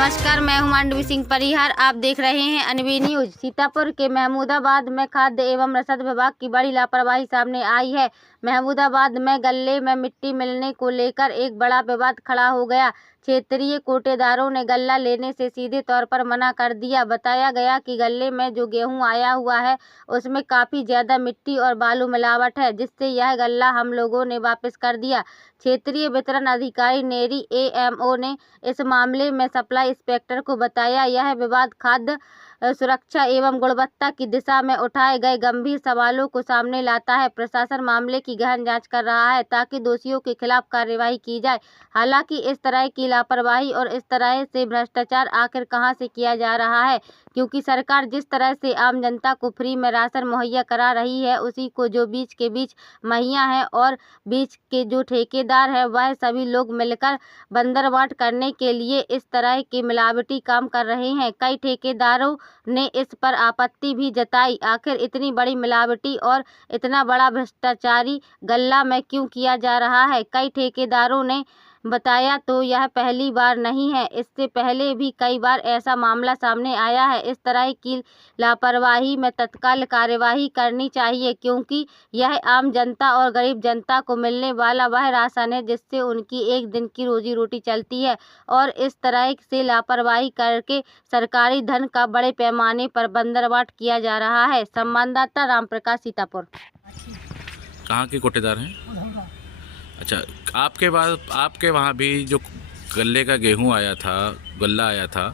नमस्कार, मैं हूं मांडवी सिंह परिहार। आप देख रहे हैं अनबी न्यूज। सीतापुर के महमूदाबाद में खाद्य एवं रसद विभाग की बड़ी लापरवाही सामने आई है। महमूदाबाद में गल्ले में मिट्टी मिलने को लेकर एक बड़ा विवाद खड़ा हो गया। क्षेत्रीय कोटेदारों ने गल्ला लेने से सीधे तौर पर मना कर दिया। बताया गया कि गल्ले में जो गेहूं आया हुआ है उसमें काफ़ी ज़्यादा मिट्टी और बालू मिलावट है, जिससे यह गल्ला हम लोगों ने वापस कर दिया। क्षेत्रीय वितरण अधिकारी नेरी एएमओ ने इस मामले में सप्लाई इंस्पेक्टर को बताया। यह विवाद खाद्य सुरक्षा एवं गुणवत्ता की दिशा में उठाए गए गंभीर सवालों को सामने लाता है। प्रशासन मामले की गहन जांच कर रहा है ताकि दोषियों के खिलाफ कार्रवाई की जाए। हालांकि इस तरह की लापरवाही और इस तरह से भ्रष्टाचार आखिर कहां से किया जा रहा है, क्योंकि सरकार जिस तरह से आम जनता को फ्री में राशन मुहैया करा रही है, उसी को जो बीच के बीच महिया है और बीच के जो ठेकेदार है, वह सभी लोग मिलकर बंदरबाट करने के लिए इस तरह के मिलावटी काम कर रहे हैं। कई ठेकेदारों ने इस पर आपत्ति भी जताई। आखिर इतनी बड़ी मिलावटी और इतना बड़ा भ्रष्टाचारी गल्ला में क्यों किया जा रहा है? कई ठेकेदारों ने बताया तो यह पहली बार नहीं है, इससे पहले भी कई बार ऐसा मामला सामने आया है। इस तरह की लापरवाही में तत्काल कार्यवाही करनी चाहिए, क्योंकि यह आम जनता और गरीब जनता को मिलने वाला वह राशन है जिससे उनकी एक दिन की रोजी रोटी चलती है, और इस तरह से लापरवाही करके सरकारी धन का बड़े पैमाने पर बंदरबाट किया जा रहा है। संवाददाता रामप्रकाश, सीतापुर। कहाँ के कोटेदार हैं? अच्छा, आपके वहाँ भी जो गल्ले का गेहूं आया था, गल्ला आया था,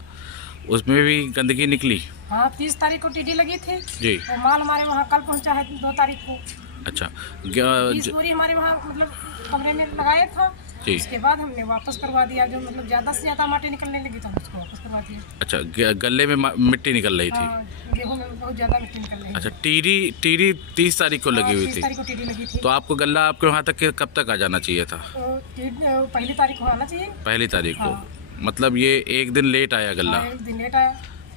उसमें भी गंदगी निकली? हाँ, 30 तारीख को टीडी लगी थी जी। और माल हमारे वहाँ कल पहुँचा है 2 तारीख को। अच्छा, 20 बोरी हमारे वहाँ मतलब कमरे में लगाया था जी। उसके बाद हमने वापस करवा दिया। जो मतलब ज़्यादा से ज़्यादा माटी निकलने लगी तो हम उसको वापस करवा दिया। अच्छा, गल्ले में मिट्टी निकल रही थी? हाँ, गेहूँ में बहुत ज़्यादा मिट्टी निकल रही है। अच्छा, टीडी 30 तारीख को लगी हुई 30 थी? तारीख को टीडी लगी थी। तो आपको गल्ला आपके वहाँ तक कब तक आ जाना चाहिए था? पहली तारीख को आना चाहिए। पहली तारीख को? हाँ। मतलब ये एक दिन लेट आया गल्ला? हाँ, एक दिन लेट आया।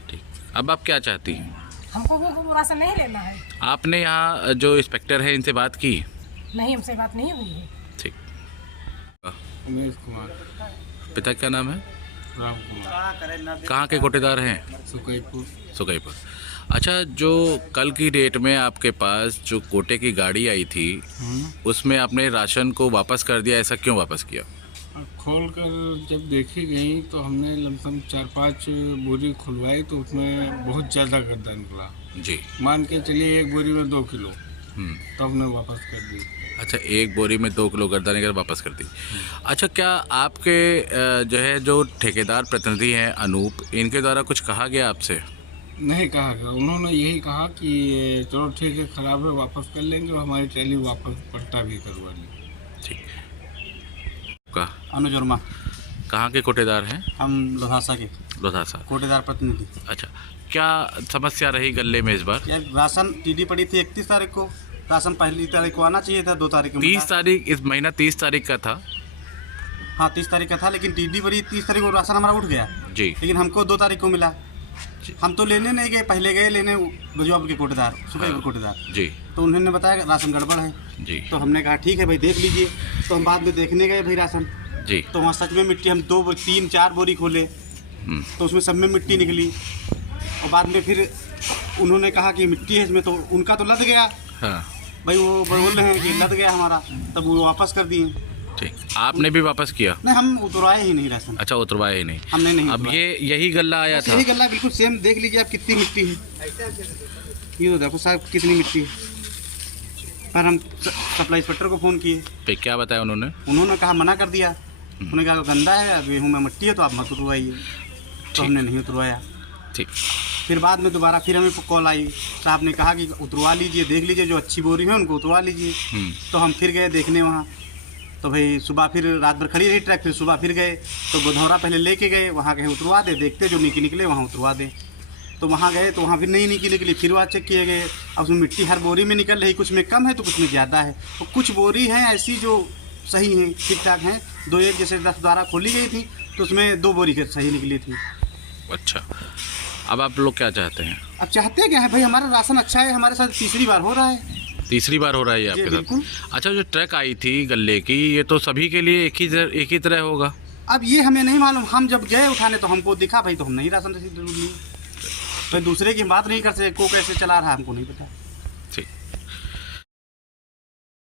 ठीक, अब आप क्या चाहती हैं? हमको वो राशन नहीं लेना है। आपने यहाँ जो इंस्पेक्टर है इनसे बात की? नहीं, हमसे बात नहीं हुई है। ठीक। उमेश कुमार। पिता क्या नाम है? राम कुमार। कहाँ के कोटेदार हैं? सुकईपुर। अच्छा, जो कल की डेट में आपके पास जो कोटे की गाड़ी आई थी, उसमें आपने राशन को वापस कर दिया, ऐसा क्यों वापस किया? खोल कर जब देखी गई तो हमने लमसम 4-5 बोरी खुलवाई तो उसमें बहुत ज़्यादा गड्ढा निकला जी। मान के चलिए एक बोरी में 2 किलो, तो हमने वापस कर दी। अच्छा, एक बोरी में 2 किलो गर्दा निकल वापस कर दी। अच्छा, क्या आपके जो ठेकेदार प्रतिनिधि हैं अनूप, इनके द्वारा कुछ कहा गया आपसे? नहीं कहा गया, उन्होंने यही कहा कि चलो ठीक है, ख़राब है, वापस कर लेंगे और हमारी ट्रैली वापस पट्टा भी करवा लेंगे। ठीक। का अनुज वर्मा। कहाँ के कोटेदार हैं? हम लोहासा के लोधासा कोटेदार प्रतिनिधि। अच्छा, क्या समस्या रही गल्ले में इस बार? यार, राशन टीडी पड़ी थी 31 तारीख को। राशन पहली तारीख को आना चाहिए था, 2 तारीख को 30 तारीख, इस महीना 30 तारीख का था? हाँ, 30 तारीख का था, लेकिन टीडी पड़ी 30 तारीख को, राशन हमारा उठ गया जी। लेकिन हमको 2 तारीख को मिला। हम तो लेने नहीं गए, पहले गए लेने गुजरात के कोटेदार, सुकईपुर कोटेदार जी। तो उन्होंने बताया राशन गड़बड़ है जी। तो हमने कहा ठीक है भाई, देख लीजिए। तो हम बाद में देखने गए भाई राशन, जी। तो वहाँ सच में मिट्टी, हम 2-3-4 बोरी खोले तो उसमें सब में मिट्टी निकली। और बाद में फिर उन्होंने कहा कि मिट्टी है इसमें, तो उनका तो लद गया। हाँ भाई, वो बोल रहे हैं कि लद गया हमारा, तब वो वापस कर दिए। ठीक, आपने भी वापस किया? नहीं, हम उतरवाए ही नहीं राशन। अच्छा, उतरवाया ही नहीं? हमने नहीं अब उतरवाया। यही गल्ला आया था? यही गल्ला बिल्कुल सेम, देख लीजिए आप कितनी मिट्टी है। ये तो देखो साहब कितनी मिट्टी है। पर हम सप्लाई इंस्पेक्टर को फ़ोन किए, फिर क्या बताया उन्होंने? उन्होंने कहा, मना कर दिया। उन्होंने कहा गंदा है, गेहूँ में मिट्टी है तो आप मत उतरवाइए। तो हमने नहीं उतरवाया। ठीक। फिर बाद में दोबारा फिर हमें कॉल आई, साहब ने कहा कि उतरवा लीजिए, देख लीजिए, जो अच्छी बोरी है उनको उतरवा लीजिए। तो हम फिर गए देखने वहाँ, तो भाई सुबह फिर रात भर खड़ी रही ट्रक, फिर सुबह फिर गए तो गोधौरा पहले लेके गए, वहाँ कहीं उतरवा दे, देखते जो निकले वहाँ उतरवा दे। तो वहाँ गए तो वहाँ फिर नहीं निकली, फिर वहाँ चेक किए गए। अब उसमें मिट्टी हर बोरी में निकल रही, कुछ में कम है तो कुछ में ज़्यादा है। और कुछ बोरी हैं ऐसी जो सही हैं, ठीक ठाक हैं। 2-1 जैसे 10 द्वारा खोली गई थी तो उसमें 2 बोरी सही निकली थी। अच्छा, अब आप लोग क्या चाहते हैं? अब चाहते क्या है भाई, हमारा राशन अच्छा है, हमारे साथ तीसरी बार हो रहा है। तीसरी बार हो रहा है ये आपके साथ? अच्छा, जो ट्रक आई थी गल्ले की, ये तो सभी के लिए एक ही तरह होगा? अब ये हमें नहीं मालूम, हम जब गए उठाने तो हमको दिखा भाई, तो हम नहीं राशन रसीद लिए। तो दूसरे की बात नहीं कर सकते, को कैसे चला रहा है हमको नहीं पता। ठीक।